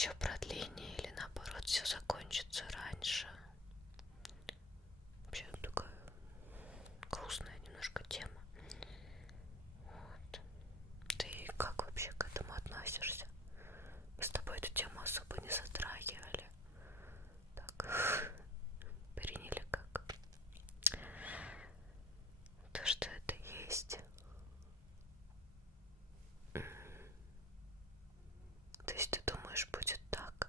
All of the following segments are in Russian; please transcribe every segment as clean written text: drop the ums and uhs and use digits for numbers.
еще продление или наоборот все закончится раньше. Вообще такая грустная немножко тема. Вот. Ты как вообще к этому относишься? Мы с тобой эту тему особо не затрагивали. Так, приняли как то, что это есть. То есть ты думаешь, будет так,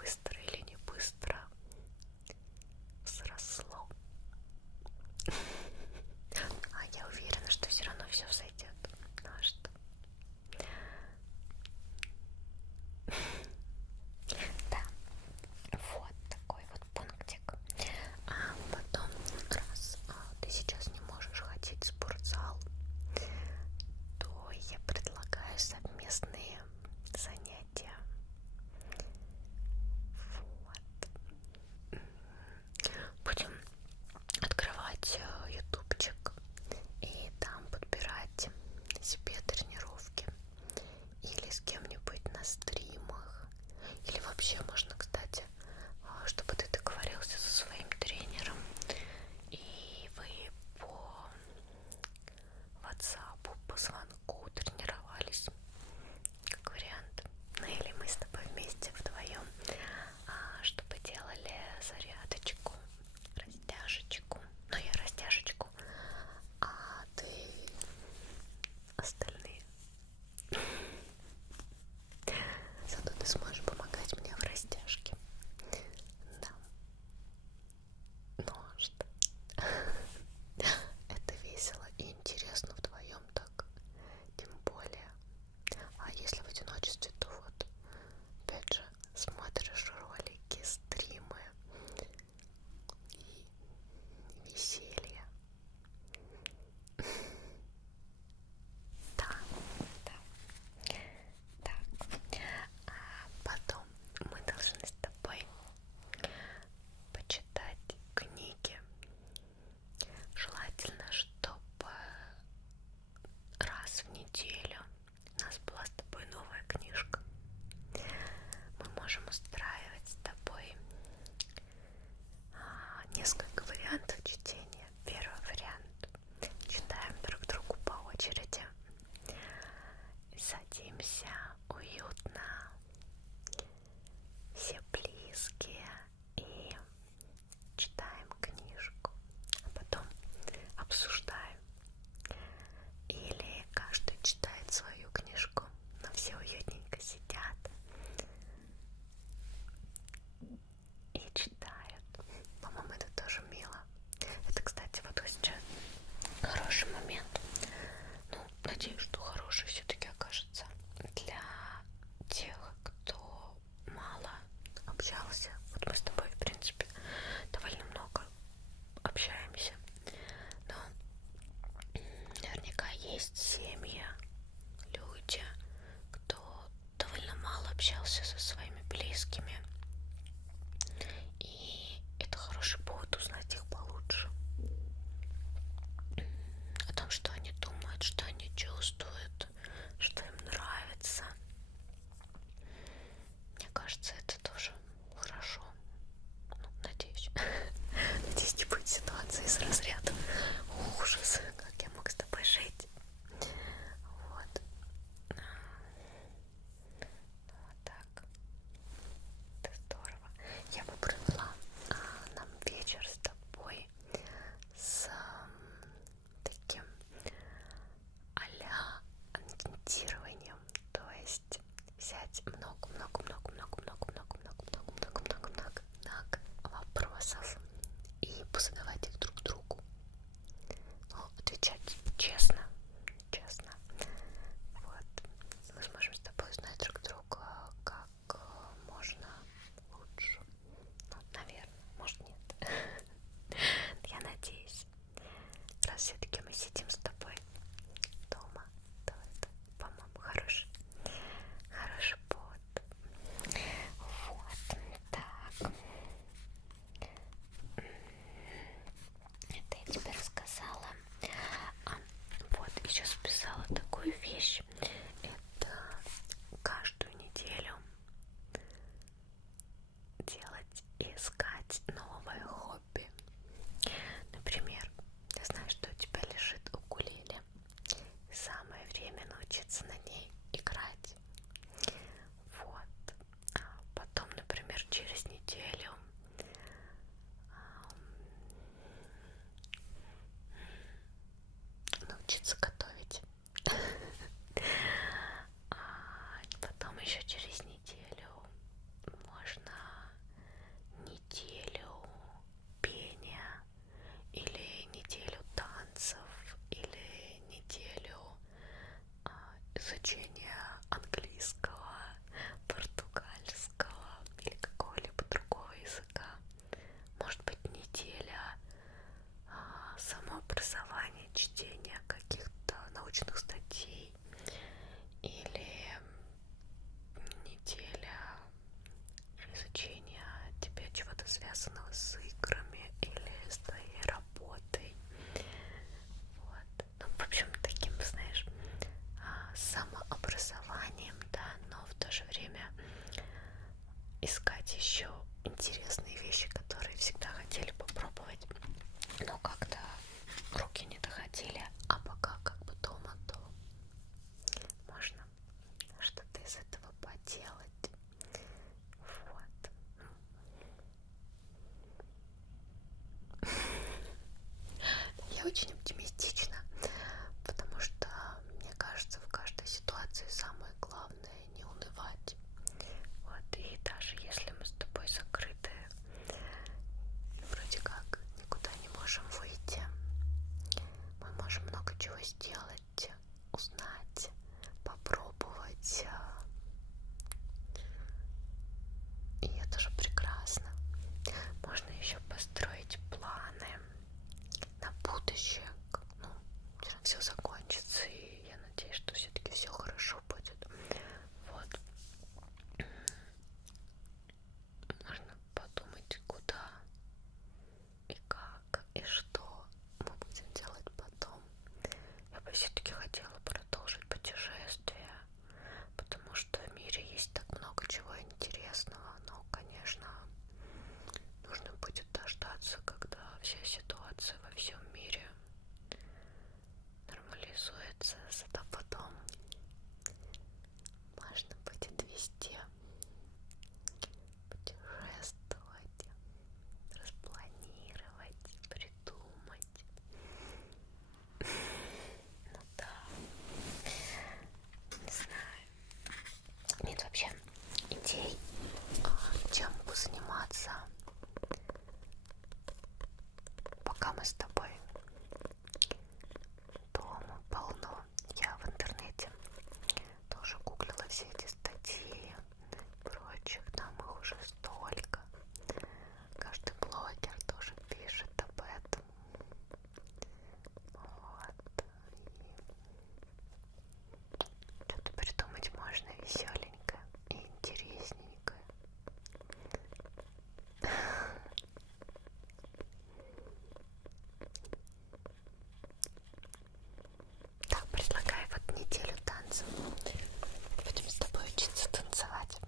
быстро или не быстро взросло. А я уверена, что все равно все взойдет. Ну а что? Да, вот такой вот пунктик. А потом, раз ты сейчас не можешь ходить в спортзал, то я предлагаю совместные занятия. Вот. Будем открывать ютубчик и там подбирать себе тренировки. Или с кем-нибудь на стримах. Или вообще можно, кстати, чтобы ты договорился со своим тренером, и вы по WhatsApp, по звонку тренировались, как вариант. Ну или мы с тобой вместе вдвоем, чтобы делали зарядочку, растяжечку. Ну я растяжечку, а ты остальные. Зато ты сможешь помогать мне в растяжке. Да. Ну а что? Это весело и интересно вдвоем так. Тем более. А если в одиночестве, то вот, опять же, смотришь ролики, стримы и веселье. Да, да. Так. А потом мы должны с тобой почитать книги. Желательно, чтобы раз в неделю у нас была с тобой новая книжка. Мы можем устраивать с тобой несколько вариантов чтения. Первый вариант. Читаем друг другу по очереди. Садимся уютно, все близкие, и читаем книжку, а потом обсуждаем. Или каждый читает свою книжку, но все уютненько сидят и читают. По-моему, это тоже мило. Это, кстати, вот сейчас хороший момент. Ну, надеюсь, что хороший все-таки окажется для тех, кто мало общался. Вот мы с тобой, в принципе, довольно много общаемся. Но наверняка есть семьи, люди, кто довольно мало общался со своими близкими. И это хороший повод узнать их получше. О том, что они думают, что они чувствуют, что им нравится. Мне кажется, это тоже хорошо. Ну, надеюсь. Надеюсь, не будет ситуации с разряда ужас, как я мог с тобой жить. Вот. Вот так. Это здорово. Я бы провела нам вечер с тобой с таким а-ля анкетированием. То есть взять много вопросов и позадавать их друг другу. Но отвечать честно. Вот. Мы сможем с тобой узнать друг друга как можно лучше. Ну, наверное, может нет. Я надеюсь. Раз все-таки мы сидим с тобой дома, то это, по-моему, хороший повод. Вот, так. Это я тебе рассказала. Вот, еще записала такую вещь. Это каждую неделю делать и искать новое хобби. Например, я знаю, что у тебя лежит укулеле. Самое время научиться на ней играть. Вот. Потом, например, через неделю научиться готовить. Потом еще через неделю можно искать еще интересные вещи, которые всегда хотели попробовать, но как-то руки не доходили. А пока как бы дома, то можно что-то из этого поделать. Вот. Я очень оптимистична, потому что, мне кажется, в каждой ситуации самое главное не унывать. Вот, и даже если мы с тобой закрыты, вроде как никуда не можем выйти, мы можем много чего сделать, узнать, попробовать. И это же прекрасно. Можно еще построить планы на будущее. Ну, все закончится, и я надеюсь, что все-таки все хорошо будет. Вот. Можно подумать, куда и как, и что мы будем делать потом. Я бы все-таки хотела продолжить путешествие, потому что в мире есть так много чего интересного. Но, конечно, нужно будет дождаться, когда вся ситуация во всем мире нормализуется, зато потом можно будет везде путешествовать, распланировать, придумать. Ну да, не знаю. Нет вообще идей, чем позаниматься, пока мы с тобой дома полно. Я в интернете тоже гуглила все эти статьи и прочих, там их уже столько. Каждый блогер тоже пишет об этом. Вот. И что-то придумать можно веселенькое и интересненькое. Так, предлагаю вот неделю танцев. Будем с тобой учиться танцевать.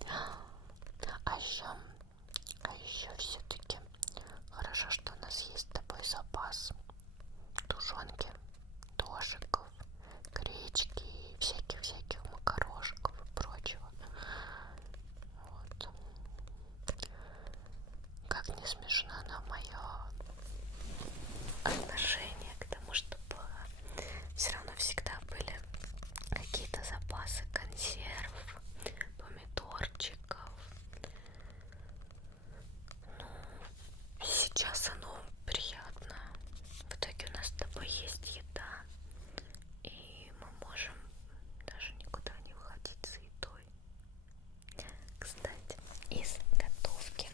Да. А еще все-таки хорошо, что у нас есть с тобой запас тушенки, дошиков, гречки и всяких макарошков и прочего. Вот. Как не смешно, но мое отношение к тому, чтобы все равно всегда были какие-то запасы консерв, помидорчиков. Ну, сейчас оно приятно. В итоге у нас с тобой есть еда, и мы можем даже никуда не выходить за едой. Кстати, из готовки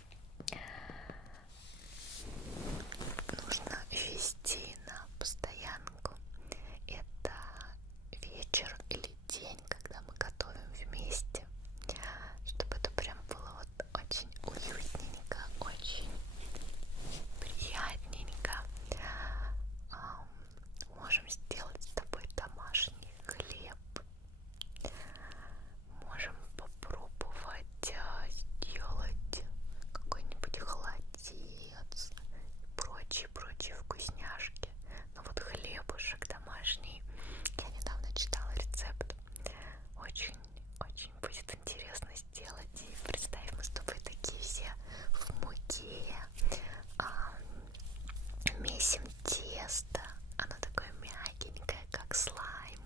нужно вести на постоянку. Это вечер или день, когда мы готовим вместе, чтобы это прям было вот очень уютненько, очень приятненько. Можем сделать с тобой домашний хлеб. Можем попробовать сделать какой-нибудь холодец и прочие вкусняшки. Но вот хлебушек домашний, я недавно читала рецепт, очень будет интересно сделать. И представь, мы с тобой такие все в муке, месим тесто, оно такое мягенькое, как слайм.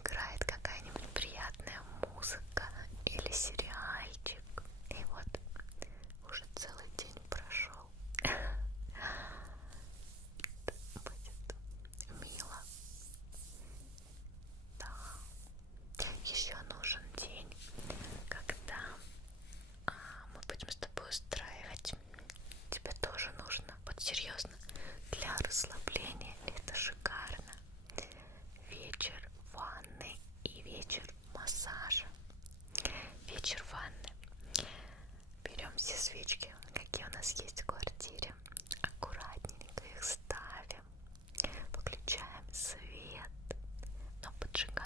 Играет какая-нибудь приятная музыка или сериальчик, и вот уже целый день прошел. Будет мило. Да. Еще нужен день, когда мы будем с тобой устраивать. Тебе тоже нужно, вот серьезно, для расслабления это шикарно. Вечер ванны и вечер массажа. Вечер ванны. Берем все свечки, какие у нас есть в квартире, аккуратненько их ставим, выключаем свет, но поджигаем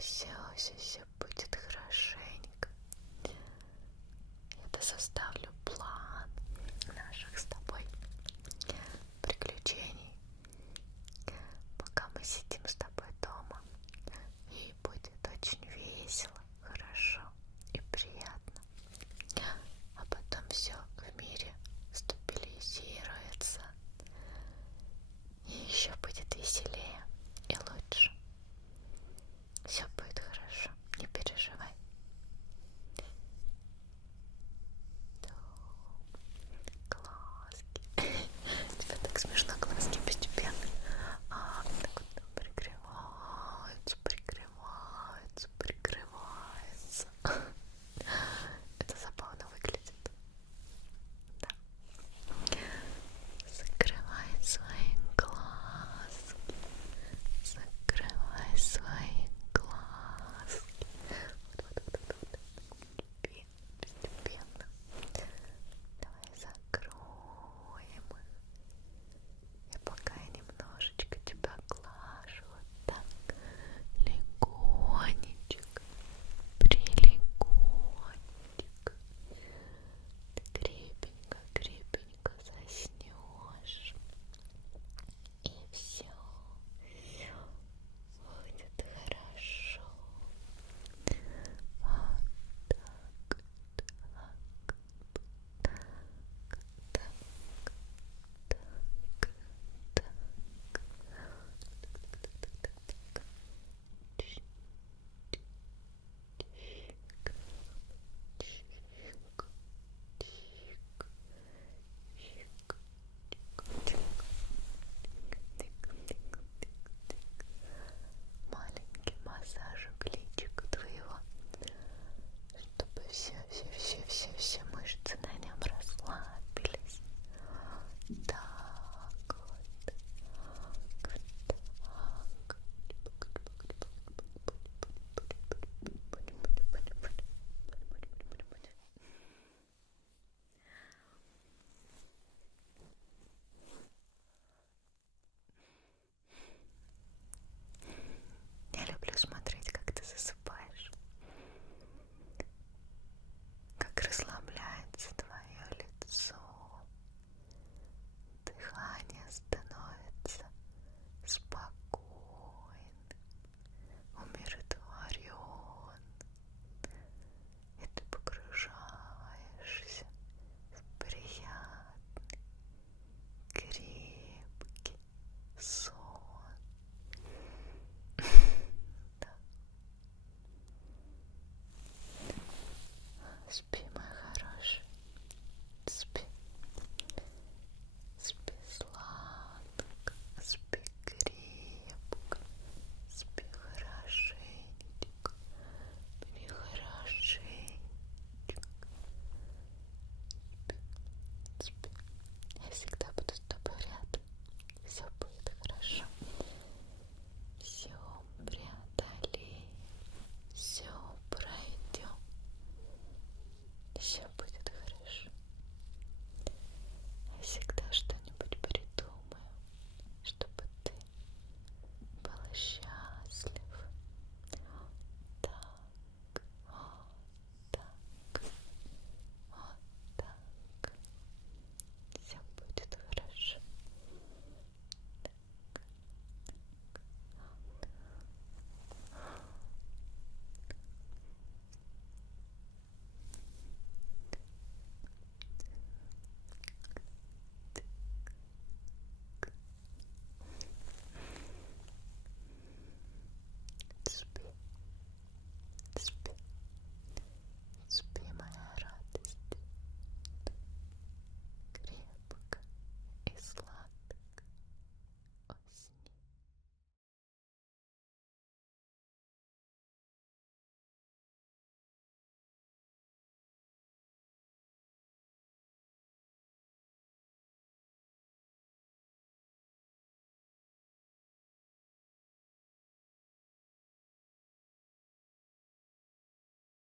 все будет хорошенько. Я это составлю